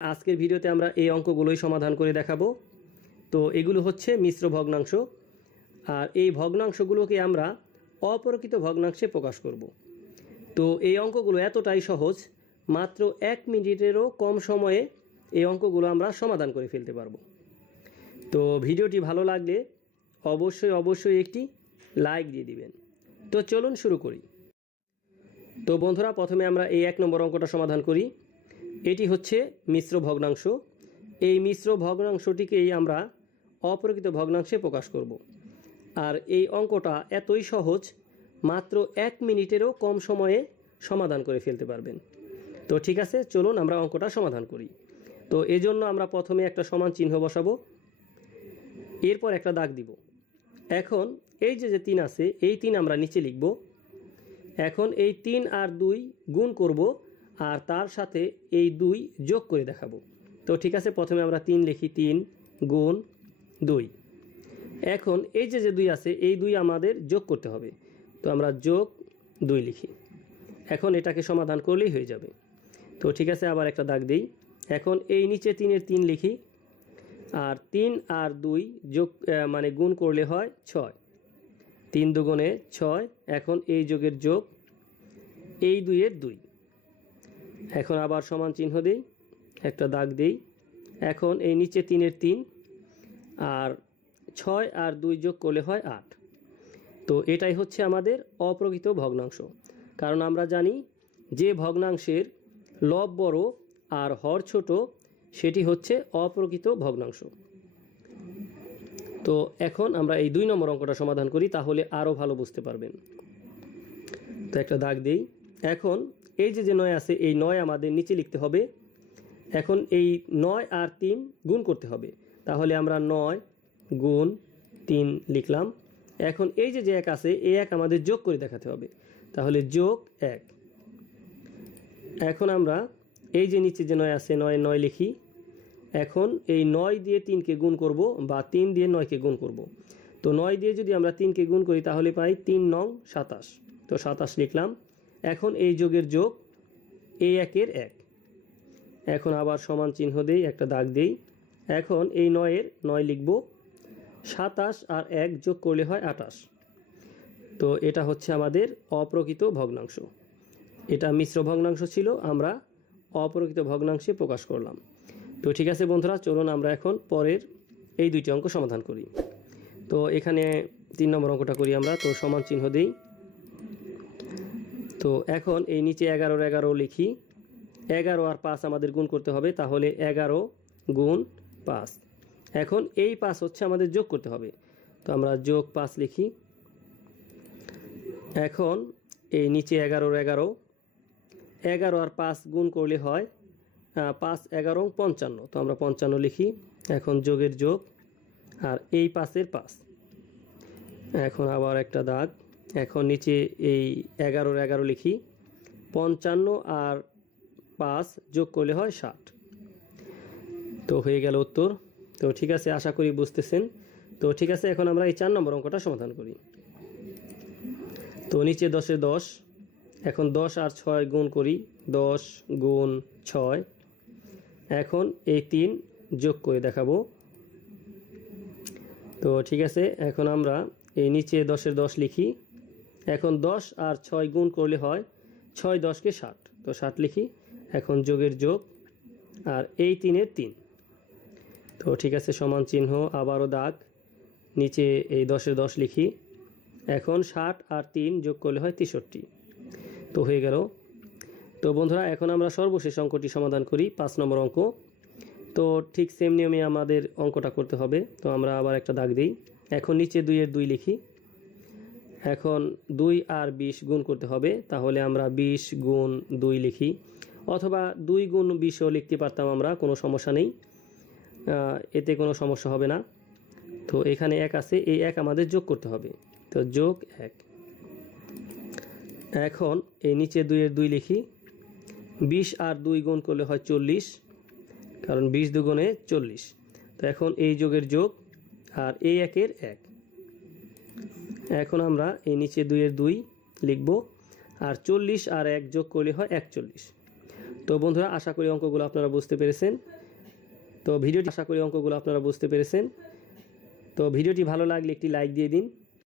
আজকের ভিডিওতে আমরা এই অঙ্কগুলোই সমাধান করে দেখাবো। তো এগুলো হচ্ছে মিশ্র ভগ্নাংশ, আর এই ভগ্নাংশগুলোকে আমরা অপরকিত ভগ্নাংশে প্রকাশ করব। তো এই অঙ্কগুলো এতটাই সহজ, মাত্র 1 মিনিটেরও কম সময়ে এই অঙ্কগুলো আমরা সমাধান করে ফেলতে পারবো। তো ভিডিওটি ভালো লাগলে অবশ্যই একটি লাইক দিয়ে দিবেন। তো চলুন শুরু করি। তো বন্ধুরা, প্রথমে আমরা এই 1 নম্বর অঙ্কটা সমাধান করি। এটি হচ্ছে মিশ্র ভগ্নাংশ। এই মিশ্র ভগ্নাংশটিকেই আমরা অপরকিত ভগ্নাংশে প্রকাশ করব। আর এই অঙ্কটা এতই সহজ, মাত্র 1 মিনিটেরও কম সময়ে সমাধান করে ফেলতে পারবেন। তো ঠিক আছে, চলুন আমরা অঙ্কটা সমাধান করি। তো এজন্য আমরা প্রথমে একটা সমান চিহ্ন বসাবো, এরপর একটা দাগ দিব। এখন এই যে 3 আছে, এই 3 আমরা নিচে লিখব। এখন এই 3 আর 2 গুণ করব, আর তার সাথে এই 2 যোগ করে দেখাবো। তো ঠিক আছে, প্রথমে আমরা 3 লিখি, 3 গুণ 2। এখন এই যে 2 আছে, এই 2 আমাদের যোগ করতে হবে। তো আমরা যোগ 2 লিখি। এখন এটাকে সমাধান করলেই হয়ে যাবে। তো ঠিক আছে, আবার একটা দাগ দিই। এখন এই নিচে 3 এর 3 লিখি, আর 3 আর 2 যোগ মানে গুণ করলে হয় 6। 3 দুগুণে 6। এখন এই যোগের যোগ, এই 2 এর 2। এখন আবার সমান চিহ্ন দিই, একটা দাগ দিই। এখন এই নিচে 3 এর 3, আর 6 আর 2 যোগ করলে হয় 8। তো এটাই হচ্ছে আমাদের অপ্রকৃত ভগ্নাংশ। কারণ আমরা জানি যে ভগ্নাংশের লব বড় আর হর ছোট, সেটি হচ্ছে অপ্রকৃত ভগ্নাংশ। তো এখন আমরা এই 2 নম্বর অঙ্কটা সমাধান করি, তাহলে আরও ভালো বুঝতে পারবেন। তো একটা দাগ দিই। এখন এই যে 9 আছে, এই 9 আমাদের নিচে লিখতে হবে। এখন এই 9 আর 3 গুণ করতে হবে, তাহলে আমরা 9 গুণ 3 লিখলাম। এখন এই যে 1 আছে, এই 1 আমাদের যোগ করে দেখাতে হবে, তাহলে যোগ 1। এখন আমরা এই যে নিচে যে 9 আছে, 9 9 লিখি। এখন এই 9 দিয়ে 3কে গুণ করব, বা 3 দিয়ে 9কে গুণ করব। তো 9 দিয়ে যদি আমরা 3কে গুণ করি, তাহলে পাই 3 নং 27। তো 27 লিখলাম। এখন এই যোগের যোগ, এই 1 এর 1। এখন আবার সমান চিহ্ন দেই, একটা দাগ দেই। এখন এই 9 এর 9 লিখব। 27 আর 1 যোগ করলে হয় 28। তো এটা হচ্ছে আমাদের অপ্রকৃত ভগ্নাংশ। এটা মিশ্র ভগ্নাংশ ছিল, আমরা অপ্রকৃত ভগ্নাংশে প্রকাশ করলাম। তো ঠিক আছে বন্ধুরা, চলুন আমরা এখন পরের এই 2টি অঙ্ক সমাধান করি। তো এখানে 3 নম্বর অঙ্কটা করি আমরা। তো সমান চিহ্ন দিই। তো এখন এই নিচে 11 11 লিখি। 11 আর 5 আমাদের গুণ করতে হবে, তাহলে 11 গুণ 5। এখন এই 5 হচ্ছে আমাদের যোগ করতে হবে, তো আমরা যোগ 5 লিখি। এখন এই নিচে 11 11, 11 আর 5 গুণ করলে হয় 5 11 55। তো আমরা 55 লিখি। এখন যোগের যোগ, আর এই 5 এর 5। এখন আবার একটা দাগ। এখন নিচে এই 11 11 লিখি। 55 আর 5 যোগ করলে হয় 60। তো হয়ে গেল উত্তর। তো ঠিক আছে, আশা করি বুঝতেছেন। তো ঠিক আছে, এখন আমরা এই 4 নম্বর অঙ্কটা সমাধান করি। তো নিচে 10 এর 10। এখন 10 আর 6 গুণ করি, 10 গুণ 6। এখন এই 3 যোগ করে দেখাবো। তো ঠিক আছে, এখন আমরা এই নিচে 10 এর 10 লিখি। এখন 10 আর 6 গুণ করলে হয় 6 10কে 60। তো 60 লিখি। এখন যোগের যোগ, আর এই 3 এর 3। তো ঠিক আছে, সমান চিহ্ন, আবারও দাগ। নিচে এই 10 এর 10 লিখি। এখন 60 আর 3 যোগ করলে হয় 63। তো হয়ে গেল। তো বন্ধুরা, এখন আমরা সর্বশেষ অঙ্কটি সমাধান করি, 5 নম্বর অঙ্ক। তো ঠিক সেম নিয়মে আমাদের অঙ্কটা করতে হবে। তো আমরা আবার একটা দাগ দিই। এখন নিচে 2 এর 2 লিখি। এখন 2 আর 20 গুণ করতে হবে, তাহলে আমরা 20 গুণ 2 লিখি, অথবা 2 গুণ 20ও লিখতে পারতাম আমরা, কোনো সমস্যা নেই, এতে কোনো সমস্যা হবে না। তো এখানে 1 আছে, এই 1 আমাদের যোগ করতে হবে, তো যোগ 1। এখন এই নিচে 2 এর 2 লিখি। 20 আর 2 গুণ করলে হয় 40, কারণ 20 দুগুণে 40। তো এখন এই যোগের যোগ, আর এই 1 এর 1। এখন আমরা এই নিচে 2 এর 2 লিখব, আর 40 আর 1 যোগ করলে হয় 41। তো তো বন্ধুরা আশা করি অঙ্কগুলো আপনারা বুঝতে পেরেছেন। তো ভিডিওটি ভালো লাগলে একটি লাইক দিয়ে দিন।